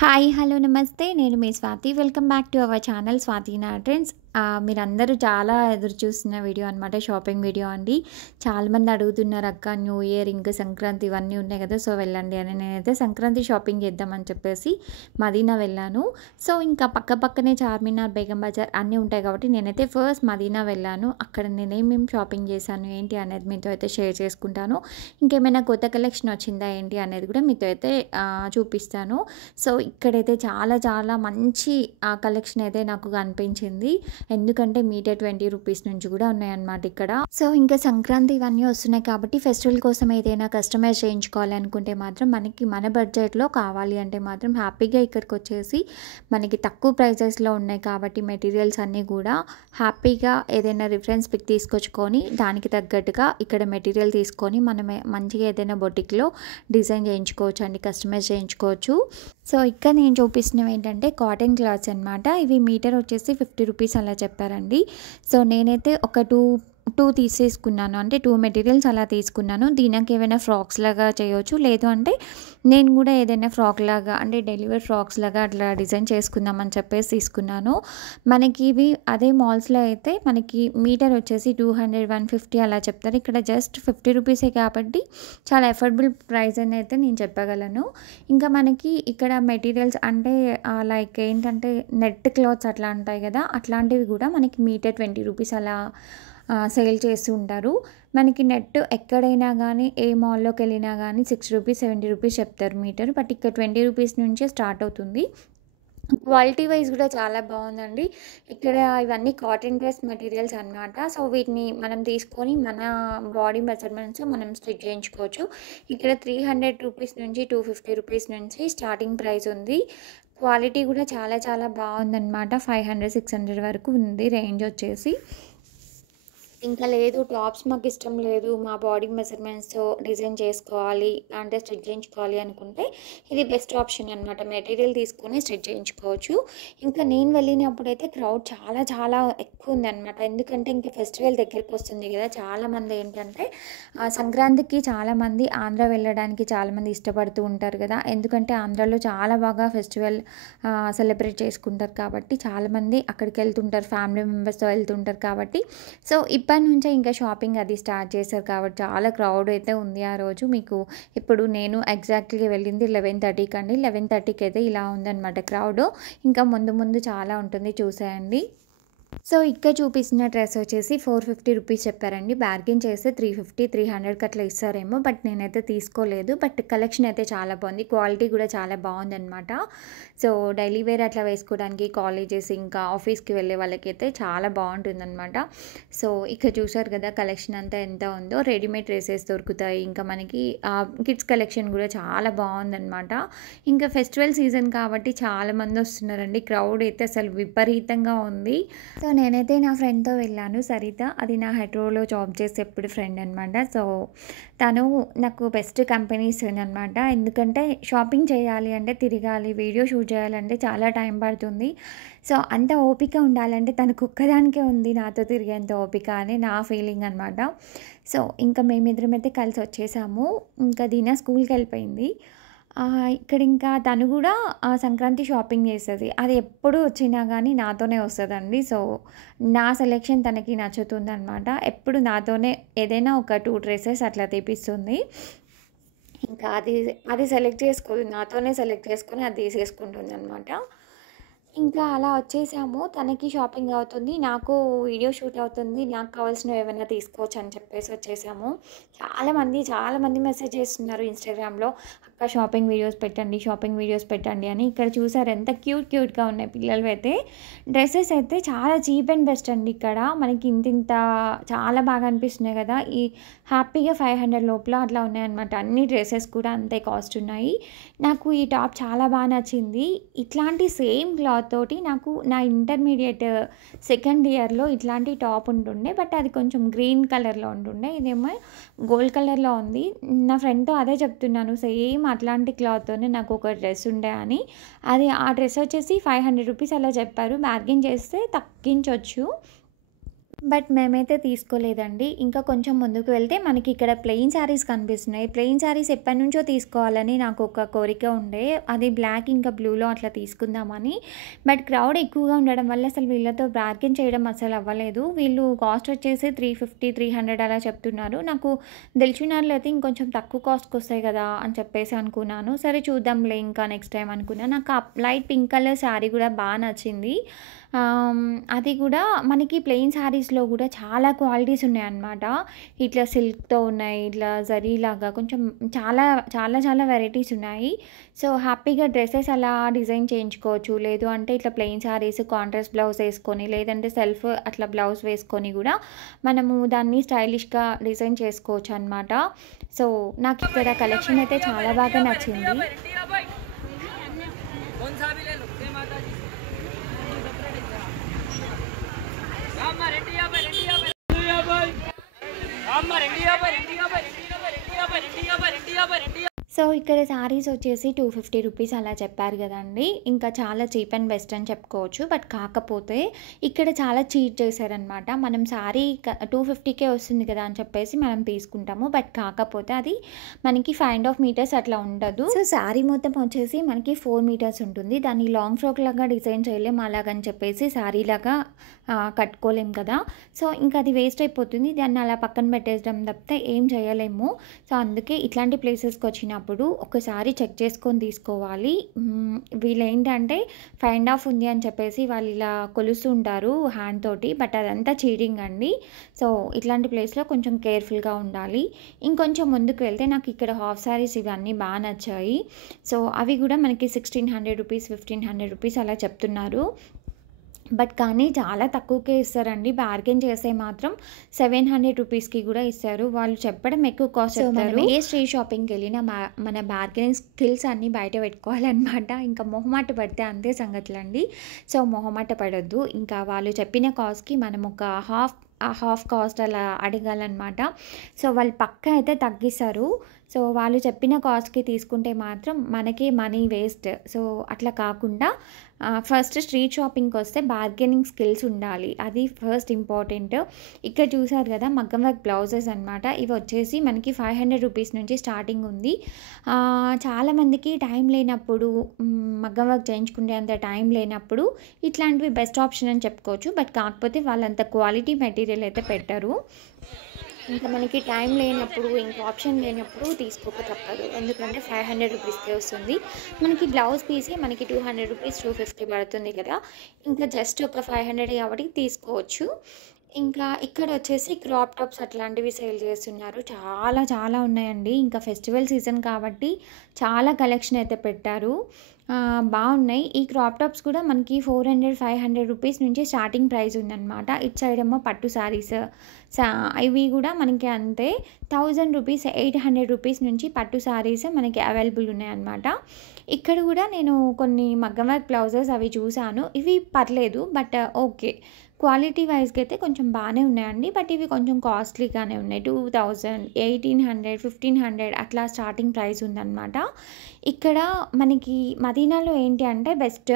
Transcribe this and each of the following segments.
Hi! Hello! నమస్తే. నేను మీ Swathi. Welcome back to our channel Swathi నా ట్రెండ్స్. మీరందరూ చాలా ఎదురు చూస్తున్న వీడియో అనమాట. షాపింగ్ వీడియో అండి. చాలామంది అడుగుతున్నారు అక్క న్యూ ఇయర్ ఇంకా సంక్రాంతి ఇవన్నీ ఉన్నాయి కదా! సో వెళ్ళండి అని. నేనైతే సంక్రాంతి షాపింగ్ చేద్దామని చెప్పేసి మదీనా వెళ్ళాను. సో ఇంకా పక్కనే చార్మినార్, బేగం బజార్ అన్నీ ఉంటాయి కాబట్టి నేనైతే ఫస్ట్ మదీనా వెళ్ళాను. అక్కడ నేనేమేమి షాపింగ్ చేశాను ఏంటి అనేది మీతో అయితే షేర్ చేసుకుంటాను. ఇంకేమైనా కొత్త కలెక్షన్ వచ్చిందా ఏంటి అనేది కూడా మీతో అయితే చూపిస్తాను. సో ఇక్కడైతే చాలా మంచి కలెక్షన్ అయితే నాకు కనిపించింది. ఎందుకంటే మీటర్ 20 రూపీస్ నుంచి కూడా ఉన్నాయన్నమాట ఇక్కడ. సో ఇంకా సంక్రాంతి ఇవన్నీ వస్తున్నాయి కాబట్టి ఫెస్టివల్ కోసం ఏదైనా కస్టమైజ్ చేయించుకోవాలి అనుకుంటే మాత్రం మనకి మన బడ్జెట్లో కావాలి అంటే మాత్రం హ్యాపీగా ఇక్కడికి వచ్చేసి మనకి తక్కువ ప్రైజెస్లో ఉన్నాయి కాబట్టి మెటీరియల్స్ అన్నీ కూడా హ్యాపీగా ఏదైనా రిఫరెన్స్ పిక్ తీసుకొచ్చుకొని దానికి తగ్గట్టుగా ఇక్కడ మెటీరియల్ తీసుకొని మనమే మంచిగా ఏదైనా బొటిక్లో డిజైన్ చేయించుకోవచ్చు అండి, కస్టమైజ్ చేయించుకోవచ్చు. సో ఇక్కడ నేను చూపిస్తున్నవి ఏంటంటే కాటన్ క్లాత్స్ అనమాట. ఇవి మీటర్ వచ్చేసి 50 రూపీస్ అలా చెప్పారండి. సో నేనైతే ఒక టూ తీసేసుకున్నాను, అంటే 2 మెటీరియల్స్ అలా తీసుకున్నాను. దీనికి ఏమైనా ఫ్రాక్స్ లాగా చేయవచ్చు, లేదు అంటే నేను కూడా ఏదైనా ఫ్రాక్ లాగా అంటే డెలివరీ ఫ్రాక్స్ లాగా అట్లా డిజైన్ చేసుకుందామని చెప్పేసి తీసుకున్నాను. మనకి ఇవి అదే మాల్స్లో అయితే మనకి మీటర్ వచ్చేసి 200, 150 అలా చెప్తారు. ఇక్కడ జస్ట్ 50 రూపీసే కాబట్టి చాలా ఎఫోర్డబుల్ ప్రైస్ అని అయితే నేను చెప్పగలను. ఇంకా మనకి ఇక్కడ మెటీరియల్స్ అంటే లైక్ ఏంటంటే నెట్ క్లాత్స్ అట్లా ఉంటాయి కదా, అట్లాంటివి కూడా మనకి మీటర్ 20 రూపీస్ అలా సేల్ చేస్తూ ఉంటారు. మనకి నెట్ ఎక్కడైనా కానీ ఏ మాల్లోకి వెళ్ళినా కానీ 6 రూపీస్ 70 రూపీస్ చెప్తారు మీటర్. బట్ ఇక్కడ 20 రూపీస్ నుంచే స్టార్ట్ అవుతుంది. క్వాలిటీ వైజ్ కూడా చాలా బాగుందండి. ఇక్కడ ఇవన్నీ కాటన్ డ్రెస్ మెటీరియల్స్ అనమాట. సో వీటిని మనం తీసుకొని మన బాడీ మెజర్మెంట్స్ మనం స్టిచ్ చేయించుకోవచ్చు. ఇక్కడ 300 రూపీస్ నుంచి 250 రూపీస్ నుంచి స్టార్టింగ్ ప్రైస్ ఉంది. క్వాలిటీ కూడా చాలా బాగుందన్నమాట. 500, 600 వరకు ఉంది రేంజ్ వచ్చేసి. ఇంకా లేదు టాప్స్ మాకు ఇష్టం లేదు, మా బాడీ మెజర్మెంట్స్తో డిజైన్ చేసుకోవాలి అంటే స్టిచ్ చేయించుకోవాలి అనుకుంటే ఇది బెస్ట్ ఆప్షన్ అనమాట. మెటీరియల్ తీసుకొని స్టిచ్ చేయించుకోవచ్చు. ఇంకా నేను వెళ్ళినప్పుడైతే క్రౌడ్ చాలా ఎక్కువ ఉందన్నమాట. ఎందుకంటే ఇంకా ఫెస్టివల్ దగ్గరికి వస్తుంది కదా, చాలామంది ఏంటంటే సంక్రాంతికి చాలామంది ఆంధ్ర వెళ్ళడానికి చాలామంది ఇష్టపడుతూ ఉంటారు కదా. ఎందుకంటే ఆంధ్రాలో చాలా బాగా ఫెస్టివల్ సెలబ్రేట్ చేసుకుంటారు కాబట్టి చాలామంది అక్కడికి వెళ్తుంటారు, ఫ్యామిలీ మెంబర్స్తో వెళ్తుంటారు కాబట్టి. సో ఇప్పటి నుంచే ఇంకా షాపింగ్ అది స్టార్ట్ చేశారు కాబట్టి చాలా క్రౌడ్ అయితే ఉంది ఆ రోజు. మీకు ఇప్పుడు నేను ఎగ్జాక్ట్గా వెళ్ళింది 11:30కి అండి. 11:30కి అయితే ఇలా ఉందన్నమాట క్రౌడ్. ఇంకా ముందు చాలా ఉంటుంది, చూసేయండి. సో ఇక్కడ చూపిస్తున్న డ్రెస్ వచ్చేసి 450 రూపీస్ చెప్పారండి. బార్గెన్ చేస్తే 350, 300కి అట్లా ఇస్తారేమో, బట్ నేనైతే తీసుకోలేదు. బట్ కలెక్షన్ అయితే చాలా బాగుంది, క్వాలిటీ కూడా చాలా బాగుందన్నమాట. సో డైలీ వేర్ అట్లా వేసుకోవడానికి కాలేజెస్ ఇంకా ఆఫీస్కి వెళ్ళే వాళ్ళకైతే చాలా బాగుంటుందన్నమాట. సో ఇక్కడ చూసారు కదా కలెక్షన్ అంతా ఎంత ఉందో. రెడీమేడ్ డ్రెస్సెస్ దొరుకుతాయి. ఇంకా మనకి కిడ్స్ కలెక్షన్ కూడా చాలా బాగుందన్నమాట. ఇంకా ఫెస్టివల్ సీజన్ కాబట్టి చాలామంది వస్తున్నారండి. క్రౌడ్ అయితే అసలు విపరీతంగా ఉంది. సో నేనైతే నా ఫ్రెండ్తో వెళ్ళాను, సరిత. అది నా హెట్రోలో జాబ్ చేసే ఎప్పుడు ఫ్రెండ్ అనమాట. సో తను నాకు బెస్ట్ కంపెనీ ఇస్తుంది అనమాట. ఎందుకంటే షాపింగ్ చేయాలి అంటే తిరగాలి, వీడియో షూట్ చేయాలంటే చాలా టైం పడుతుంది. సో అంత ఓపిక ఉండాలంటే తనకు ఒక్కదానికే ఉంది నాతో తిరిగేంత ఓపిక అని నా ఫీలింగ్ అనమాట. సో ఇంకా మేమిద్దరం అయితే కలిసి వచ్చేసాము. ఇంకా దీనా స్కూల్కి వెళ్ళిపోయింది. ఇక్కడ ఇంకా తను కూడా సంక్రాంతి షాపింగ్ చేస్తుంది. అది ఎప్పుడు వచ్చినా కానీ నాతోనే వస్తుందండి. సో నా సెలెక్షన్ తనకి నచ్చుతుందన్నమాట. ఎప్పుడు నాతోనే ఏదైనా ఒక 2 డ్రెస్సెస్ అట్లా తెప్పిస్తుంది. ఇంకా అది సెలెక్ట్ చేసుకోదు, నాతోనే సెలెక్ట్ చేసుకొని అది తీసేసుకుంటుంది అనమాట. ఇంకా అలా వచ్చేసాము. తనకి షాపింగ్ అవుతుంది, నాకు వీడియో షూట్ అవుతుంది. నాకు కావాల్సినవి ఏమైనా తీసుకోవచ్చు అని చెప్పేసి వచ్చేసాము. చాలామంది మెసేజ్ చేస్తున్నారు ఇన్స్టాగ్రామ్లో, అక్క షాపింగ్ వీడియోస్ పెట్టండి అని. ఇక్కడ చూసారు ఎంత క్యూట్గా ఉన్నాయి పిల్లలు అయితే. డ్రెస్సెస్ అయితే చాలా చీప్ అండ్ బెస్ట్ అండి. ఇక్కడ మనకి ఇంత చాలా బాగా అనిపిస్తున్నాయి కదా. ఈ హ్యాపీగా 500 లోపల అట్లా ఉన్నాయన్నమాట. అన్ని డ్రెస్సెస్ కూడా అంతే కాస్ట్ ఉన్నాయి. నాకు ఈ టాప్ చాలా బాగా నచ్చింది. ఇట్లాంటి సేమ్ క్లాత్ తోటి నాకు నా ఇంటర్మీడియట్ సెకండ్ ఇయర్లో ఇట్లాంటి టాప్ ఉంటుండే, బట్ అది కొంచెం గ్రీన్ కలర్లో ఉంటుండే. ఇదేమో గోల్డ్ కలర్లో ఉంది. నా ఫ్రెండ్తో అదే చెప్తున్నాను, సేమ్ అట్లాంటి క్లాత్తోనే నాకు ఒక డ్రెస్ ఉండే అని. ఆ డ్రెస్ వచ్చేసి 500 రూపీస్ అలా చెప్పారు. బార్గెన్ చేస్తే తగ్గించవచ్చు. బట్ మేమైతే తీసుకోలేదండి. ఇంకా కొంచెం ముందుకు వెళ్తే మనకి ఇక్కడ ప్లెయిన్ శారీస్ కనిపిస్తున్నాయి. ప్లెయిన్ శారీస్ ఎప్పటినుంచో తీసుకోవాలని నాకు ఒక కోరిక ఉండే. అది బ్లాక్ ఇంకా బ్లూలో అట్లా తీసుకుందామని. బట్ క్రౌడ్ ఎక్కువగా ఉండడం వల్ల అసలు వీళ్ళతో బార్గెయిన్ చేయడం అసలు అవ్వలేదు. వీళ్ళు కాస్ట్ వచ్చేసి 350, 300 అలా చెప్తున్నారు. నాకు దిల్‌షుక్‌నగర్‌లో అయితే ఇంకొంచెం తక్కువ కాస్ట్‌కి వస్తాయి కదా అని చెప్పేసి అనుకున్నాను. సరే చూద్దాంలే ఇంకా నెక్స్ట్ టైం అనుకున్నా. నాకు ఆ లైట్ పింక్ కలర్ శారీ కూడా బాగా నచ్చింది. అది కూడా మనకి ప్లెయిన్ శారీస్‌లో కూడా చాలా క్వాలిటీస్ ఉన్నాయన్నమాట. ఇట్లా సిల్క్‌తో ఉన్నాయి. ఇట్లా జరీలాగా కొంచెం చాలా చాలా చాలా వెరైటీస్ ఉన్నాయి. సో, హ్యాపీగా డ్రెసెస్ అలా డిజైన్ చేయించుకోవచ్చు. లేదు అంటే ఇట్లా ప్లెయిన్ శారీస్ కాంట్రాస్ట్ బ్లౌజ్ ఏసుకొని, లేదంటే సెల్ఫ్ అట్లా బ్లౌజ్ వేసుకొని కూడా మనము దాన్ని స్టైలిష్‌గా డిజైన్ చేసుకోవచ్చనమాట. సో, నాకిక్కడ కలెక్షన్ అయితే చాలా బాగా నచ్చింది. సో, ఇక్కడ శారీస్ వచ్చేసి 250 రూపీస్ అలా చెప్పారు గదండీ! ఇంకా చాలా చీప్ అండ్ బెస్ట్ అని చెప్పుకోవచ్చు. బట్ కాకపోతే ఇక్కడ చాలా చీట్ చేశారనమాట. మనం శారీ 250కే వస్తుంది కదా అని చెప్పేసి మనం తీసుకుంటాము. బట్ కాకపోతే అది మనకి 5.5 మీటర్స్ అట్లా ఉండదు. సో, శారీ మొత్తం వచ్చేసి మనకి 4 మీటర్స్ ఉంటుంది. దాన్ని లాంగ్ ఫ్రాక్ లాగా డిజైన్ చేయలేం అలాగని చెప్పేసి శారీలాగా కట్టుకోలేం కదా! సో, ఇంకా అది వేస్ట్ అయిపోతుంది. దాన్ని అలా పక్కన పెట్టేయడం తప్పితే ఏం చేయలేము. సో, అందుకే ఇట్లాంటి ప్లేసెస్‌కి వచ్చినప్పుడు ఒకసారి చెక్ చేసుకొని తీసుకోవాలి. వీళ్ళేంటంటే 5.5 ఉంది అని చెప్పేసి వాళ్ళు ఇలా కొలుస్తుంటారు హ్యాండ్ తోటి. బట్ అదంతా చీటింగ్ అండి. సో, ఇట్లాంటి ప్లేస్‌లో కొంచెం కేర్‌ఫుల్‌గా ఉండాలి. ఇంకొంచెం ముందుకు వెళ్తే నాకు ఇక్కడ హాఫ్ శారీస్ ఇవన్నీ బాగా నచ్చాయి. సో, అవి కూడా మనకి 1600 రూపీస్, 1500 రూపీస్ అలా చెప్తున్నారు. బట్ కానీ చాలా తక్కువకే ఇస్తారండి. బార్గెయిన్ చేస్తే మాత్రం 700 రూపీస్‌కి కూడా ఇస్తారు. వాళ్ళు చెప్పడం ఎక్కువ కాస్ట్ చెప్తారు. ఏ స్ట్రీట్ షాపింగ్‌కెళ్ళినా మన బార్గెనింగ్ స్కిల్స్ అన్నీ బయట పెట్టుకోవాలనమాట. ఇంకా మొహమాట పడితే అంతే సంగతులండి. సో, మొహమాట పడొద్దు. ఇంకా వాళ్ళు చెప్పిన కాస్ట్‌కి మనం ఒక హాఫ్ కాస్ట్ అలా అడగాలనమాట. సో, వాళ్ళు పక్కా అయితే తగ్గిస్తారు. సో, వాళ్ళు చెప్పిన కాస్ట్‌కి తీసుకుంటే మాత్రం మనకే మనీ వేస్ట్. సో, అట్లా కాకుండా ఫస్ట్ స్ట్రీట్ షాపింగ్‌కొస్తే బార్గెనింగ్ స్కిల్స్ ఉండాలి. అది ఫస్ట్ ఇంపార్టెంట్. ఇక్కడ చూసారు కదా! మగ్గం వర్క్ బ్లౌజెస్ అనమాట. ఇవి వచ్చేసి మనకి 500 రూపీస్ నుంచి స్టార్టింగ్ ఉంది. చాలామందికి టైం లేనప్పుడు మగ్గం వర్క్ చేయించుకునే అంత టైం లేనప్పుడు ఇట్లాంటివి బెస్ట్ ఆప్షన్ అని చెప్పుకోవచ్చు. బట్ కాకపోతే వాళ్ళంత క్వాలిటీ మెటీరియల్ అయితే పెట్టరు. ఇంకా మనకి టైం లేనప్పుడు, ఇంకా ఆప్షన్ లేనప్పుడు తీసుకోక తప్పదు. ఎందుకంటే 500 రూపీస్‌కే వస్తుంది. మనకి బ్లౌజ్ పీసే మనకి 200 రూపీస్, 250 పడుతుంది కదా! ఇంకా జస్ట్ ఒక 500 కాబట్టి తీసుకోవచ్చు. ఇంకా ఇక్కడొచ్చేసి క్రాప్ టాప్స్ అట్లాంటివి సేల్ చేస్తున్నారు. చాలా చాలా ఉన్నాయండి. ఇంకా ఫెస్టివల్ సీజన్ కాబట్టి చాలా కలెక్షన్ అయితే పెట్టారు. బావున్నాయి. ఈ క్రాప్ టాప్స్ కూడా మనకి 400, 500 రూపీస్ నుంచి స్టార్టింగ్ ప్రైస్ ఉందనమాట. ఇటు సైడ్ ఏమో పట్టు శారీస్ ఇవి కూడా మనకి అంతే 1000 రూపీస్, 800 రూపీస్ నుంచి పట్టు శారీస్ మనకి అవైలబుల్ ఉన్నాయన్నమాట. ఇక్కడ కూడా నేను కొన్ని మగ్గం వర్క్ బ్లౌజెస్ అవి చూసాను. ఇవి పర్లేదు. But okay. క్వాలిటీ వైస్‌గా అయితే కొంచెం బానే ఉన్నాయండి. బట్ ఇవి కొంచెం కాస్ట్‌లీగానే ఉన్నాయి. 2000, 1800, 1500 అట్లా స్టార్టింగ్ ప్రైస్ ఉందనమాట. ఇక్కడ మనకి మదీనాలో ఏంటి అంటే బెస్ట్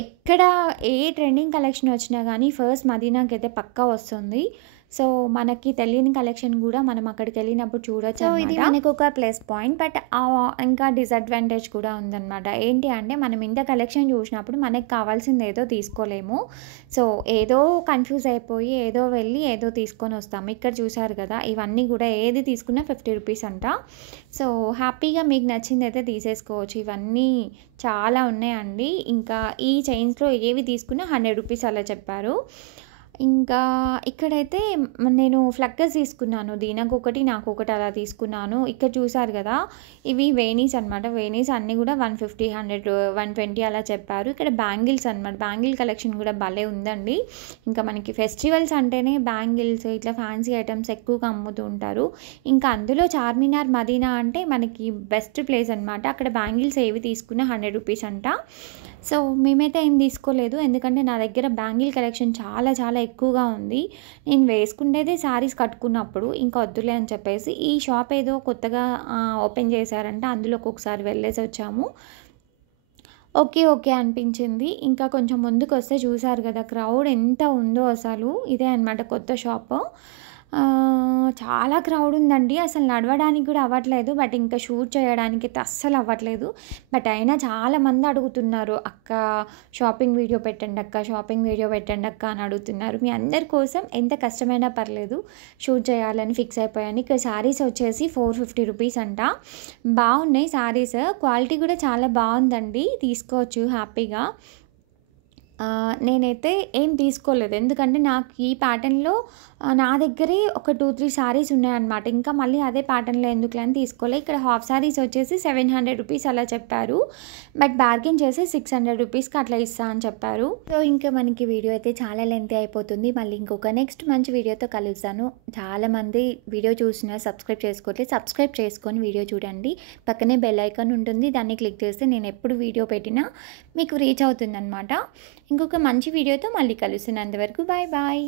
ఎక్కడ ఏ ట్రెండింగ్ కలెక్షన్ వచ్చినా గానీ ఫస్ట్ మదీనాకైతే పక్కా వస్తుంది. సో, మనకి తెలియని కలెక్షన్ గూడా మనం అక్కడికెళ్ళినప్పుడు చూడొచ్చనమాట. సో, ఇది మనకొక ప్లస్ పాయింట్. బట్ ఇంకా డిసడ్వాంటేజ్ కూడా ఉందనమాట. ఏంటి అంటే మనం ఇంత కలెక్షన్ చూసినప్పుడు మనకు కావాల్సిందేదో తీసుకోలేము. సో, ఏదో కన్‌ఫ్యూజ్ అయిపోయి ఏదో వెళ్ళి ఏదో తీసుకొనొస్తాము. ఇక్కడ చూసారు కదా! ఇవన్నీ గూడా ఏది తీసుకున్నా 50 రూపీస్ అంట. సో, హ్యాపీగా మీకు నచ్చిందైతే తీసేసుకోవచ్చు. ఇవన్నీ చాలా ఉన్నాయండి. ఇంకా ఈ చైన్స్‌లో ఏవి తీసుకున్నా 100 రూపీస్ అలా చెప్పారు. ఇంకా ఇక్కడైతే నేను ఫ్లక్కర్స్ తీసుకున్నాను. దీనకొకటి, నాకొకటి అలా తీసుకున్నాను. ఇక్కడ చూసారు కదా! ఇవి వేణీస్ అనమాట. వేణీస్ అన్నీ కూడా 150, 100, 120 అలా చెప్పారు. ఇక్కడ బ్యాంగిల్స్ అనమాట. బ్యాంగిల్ కలెక్షన్ కూడా భలే ఉందండి. ఇంకా మనకి ఫెస్టివల్స్ అంటేనే బ్యాంగిల్స్ ఇట్లా ఫ్యాన్సీ ఐటెమ్స్ ఎక్కువగా అమ్ముతూ ఉంటారు. ఇంకా అందులో చార్మినార్, మదీనా అంటే మనకి బెస్ట్ ప్లేస్ అనమాట. అక్కడ బ్యాంగిల్స్ ఏవి తీసుకున్నా 100 రూపీస్ అంట. సో, మేమైతే ఏం తీసుకోలేదు. ఎందుకంటే నా దగ్గర బ్యాంగిల్ కలెక్షన్ చాలా చాలా ఎక్కువగా ఉంది. నేను వేసుకునేదే శారీస్ కట్టుకున్నప్పుడు ఇంకా వద్దులే అని చెప్పేసి ఈ షాప్ ఏదో కొత్తగా ఓపెన్ చేశారంట. అందులోకి ఒకసారి వెళ్ళేసి వచ్చాము. ఓకే. ఓకే అనిపించింది. ఇంకా కొంచెం ముందుకొస్తే చూసారు గదా! క్రౌడ్ ఎంత ఉందో అసలు. ఇదే అనమాట కొత్త షాపు. చాలా క్రౌడ్ ఉందండి. అసలు నడవడానికి గూడా అవ్వట్లేదు. బట్ ఇంకా షూట్ చేయడానికైతే అస్సలు అవ్వట్లేదు. బట్ అయినా చాలామంది అడుగుతున్నారు. "అక్క షాపింగ్ వీడియో పెట్టండక్క, షాపింగ్ వీడియో పెట్టండక్క" అని అడుగుతున్నారు. మీ అందరి కోసం ఎంత కష్టమైనా పర్లేదు షూట్ చేయాలని ఫిక్స్ అయిపోయాను. ఇక్కడ శారీస్ వచ్చేసి ₹450 అంట. బాగున్నాయి శారీస్. క్వాలిటీ కూడా చాలా బావుందండి. తీసుకోవచ్చు హ్యాపీగా. నేనైతే ఏం తీసుకోలేదు. ఎందుకంటే నాకు ఈ ప్యాటర్న్‌లో నా దగ్గరే ఒక 2, 3 శారీస్ ఉన్నాయన్నమాట. ఇంకా మళ్ళీ అదే ప్యాటర్న్‌లో ఎందుకులే అని తీసుకోలే. ఇక్కడ హాఫ్ శారీస్ వచ్చేసి ₹700 అలా చెప్పారు. బట్ బార్గెయిన్ చేసి ₹600కి అట్లా ఇస్తా అని చెప్పారు. సో, ఇంకా మనకి వీడియో అయితే చాలా లెంతీ అయిపోతుంది. మళ్ళీ ఇంకొక నెక్స్ట్ మంచి వీడియోతో కలుస్తాను. చాలామంది వీడియో చూసినా సబ్స్క్రైబ్ చేసుకోవట్లేదు. సబ్స్క్రైబ్ చేసుకొని వీడియో చూడండి. పక్కనే బెల్ ఐకాన్ ఉంటుంది. దాన్ని క్లిక్ చేస్తే నేను ఎప్పుడు వీడియో పెట్టినా మీకు రీచ్ అవుతుందన్నమాట. ఇంకొక మంచి వీడియోతో మళ్ళీ కలుస్తాను. అంతవరకు బాయ్ బాయ్.